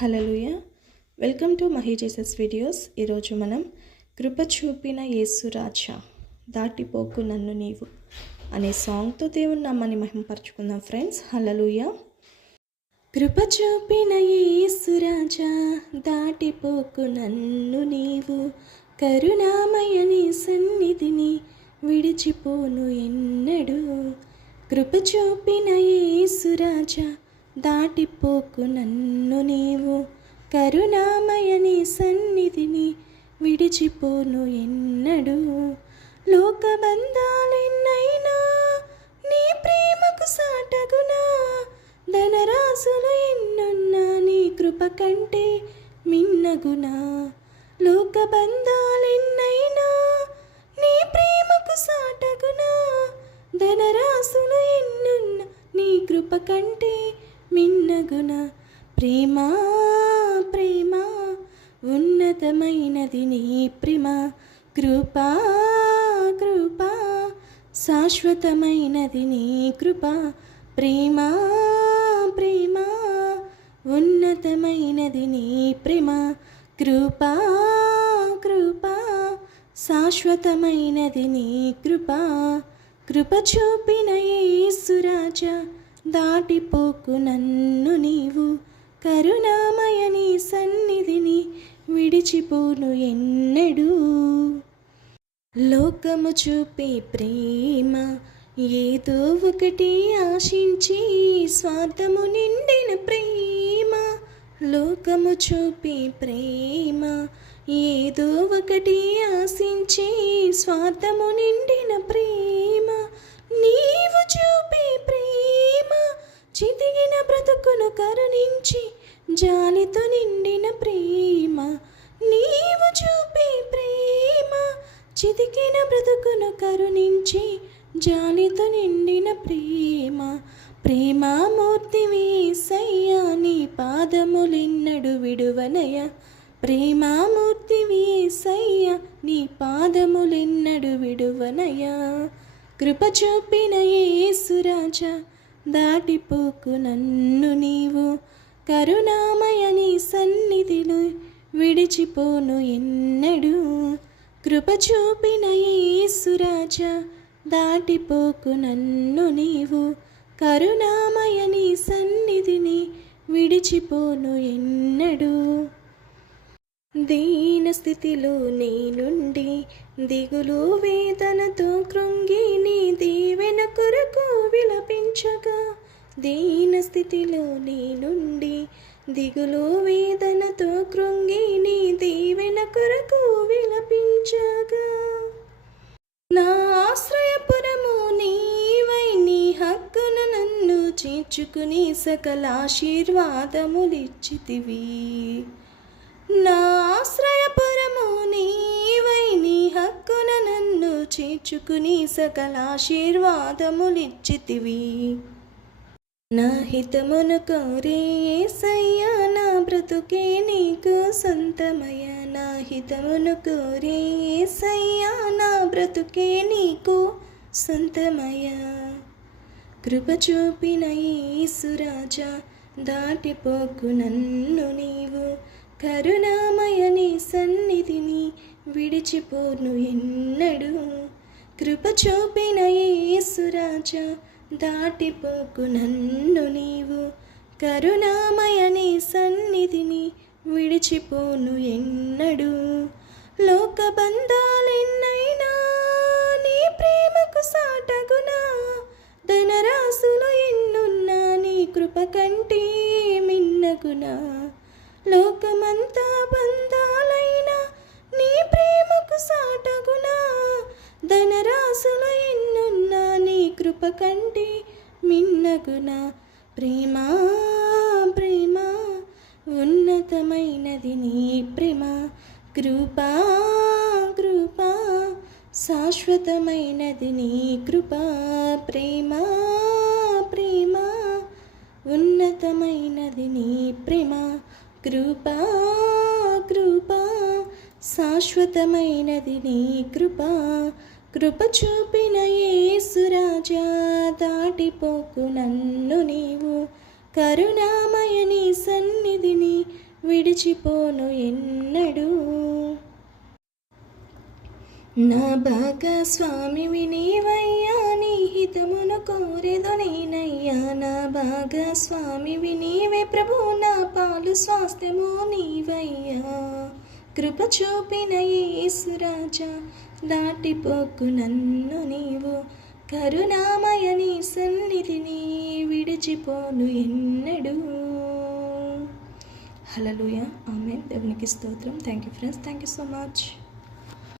Hallelujah. Welcome to Mahi Jesus videos. ఈరోజు మనం కృప చూపిన యేసు రాజా దాటిపోకు నన్ను నీవు అనే సాంగ్తో దేవుని నామాన్ని మహిమపరచుకుందాం ఫ్రెండ్స్. హల్లెలూయా. కృప చూపిన యేసు రాజా దాటిపోకు నన్ను నీవు, కరుణామయ నీ సన్నిధిని విడిచిపోను ఎన్నడు. కృప చూపిన యేసు రాజా దాటిపోకు నన్ను నీవు, కరుణామయ నీ సన్నిధిని విడిచిపోను ఎన్నడు. లోకబంధాలెన్నైనా నీ ప్రేమకు సాటగునా, ధనరాశులు ఎన్నున్నా నీ కృప కంటే మిన్నగునా. లోకబంధాలెన్నైనా నీ ప్రేమకు సాటగునా, ధనరాశులు ఎన్నున్నా నీ కృప కంటే మిన్నగునా. ప్రేమ ప్రేమ ఉన్నతమైనది నీ ప్రేమ, కృపా కృపా శాశ్వతమైనది నీ కృప. ప్రేమ ప్రేమ ఉన్నతమైనది నీ ప్రేమ, కృపా కృపా శాశ్వతమైనది నీ కృప. కృప చూపిన యేసు రాజా దాటిపోకు నన్ను నీవు, కరుణామయ నీ సన్నిధిని విడిచిపోను ఎన్నడు. లోకము చూపే ప్రేమ ఏదో ఒకటి ఆశించి, స్వార్థము నిండిన ప్రేమ. లోకము చూపే ప్రేమ ఏదో ఒకటి ఆశించి, స్వార్థము నిండిన ప్రేమ. నీవు చూపే ప్రేమ చితికిన బ్రతుకును కరుణించి, జాలితో నిండిన ప్రేమ. నీవు చూపే ప్రేమ చితికిన బ్రతుకును కరుణించి, జాలితో నిండిన ప్రేమ. ప్రేమామూర్తివి యేసయ్యా నీ పాదములెన్నడు విడువనయ. ప్రేమామూర్తివి యేసయ్యా నీ పాదములెన్నడు విడువనయ. కృప చూపిన యేసు రాజా దాటిపోకు నన్ను నీవు, కరుణామయ నీ సన్నిధిలో విడిచిపోను ఎన్నడు. కృప చూపిన యేసు రాజా దాటిపోకు నన్ను నీవు, కరుణామయ నీ సన్నిధిని విడిచిపోను ఎన్నడు. దీన స్థితిలో నేనుండి, దిగులు వేదనతో కృంగి నీ దీవెన కొరకు విలపించగా. దీన స్థితిలో నేనుండి, దిగులు వేదనతో కృంగి నీ దీవెన కొరకు విలపించగా. నా ఆశ్రయపురము నీవై నీ హక్కున నన్ను చేర్చుకుని సకల ఆశీర్వాదములిచ్చితివి. నా ఆశ్రయపురము నీవై నీ హక్కున నన్ను చేర్చుకుని సకల ఆశీర్వాదములిచ్చితివి. నా హితమును కోరే యేసయ్యా నా బ్రతుకే నీకు సొంతమయ. నా హితమును కోరే యేసయ్యా నా బ్రతుకే నీకు సొంతమయ. కృప చూపిన యేసు రాజా దాటిపోకు నన్ను నీవు, కరుణామయ నీ సన్నిధిని విడిచిపోను ఎన్నడు. కృప చూపిన యేసు రాజా దాటిపోకు నన్ను నీవు, కరుణామయ నీ సన్నిధిని విడిచిపోను ఎన్నడు. లోకబంధాలెన్నైనా నీ ప్రేమకు సాటగునా, ధనరాశులు ఎన్నున్నా నీ కృప కంటే మిన్నగునా. లోకమంతా బంధాలైనా నీ ప్రేమకు సాటగునా, ధనరాశులు ఎన్నున్నా నీ కృప కంటే మిన్నగునా. ప్రేమ ప్రేమ ఉన్నతమైనది నీ ప్రేమ, కృపా కృపా శాశ్వతమైనది నీ కృప. ప్రేమ ప్రేమ ఉన్నతమైనది నీ ప్రేమ, కృపా కృపా శాశ్వతమైనది నీ కృప. కృప చూపిన యేసు రాజా దాటిపోకు నన్ను నీవు, కరుణామయ నీ సన్నిధిని విడిచిపోను ఎన్నడూ. నా భాగస్వామివి నీవయ్యా, నీ హితమును కోరెదు నేనయ్యా. నా భాగస్వామివి నీవే ప్రభు, నా పాలు స్వాస్థ్యము నీవయ్యా. కృప చూపిన యేసురాజా, దాటిపోకు నన్ను నీవు. కరుణామయ నీ సన్నిధిని విడిచిపోను ఎన్నడూ. హల్లెలూయా, ఆమేన్. దేవునికి స్తోత్రం. Thank you friends, thank you so much.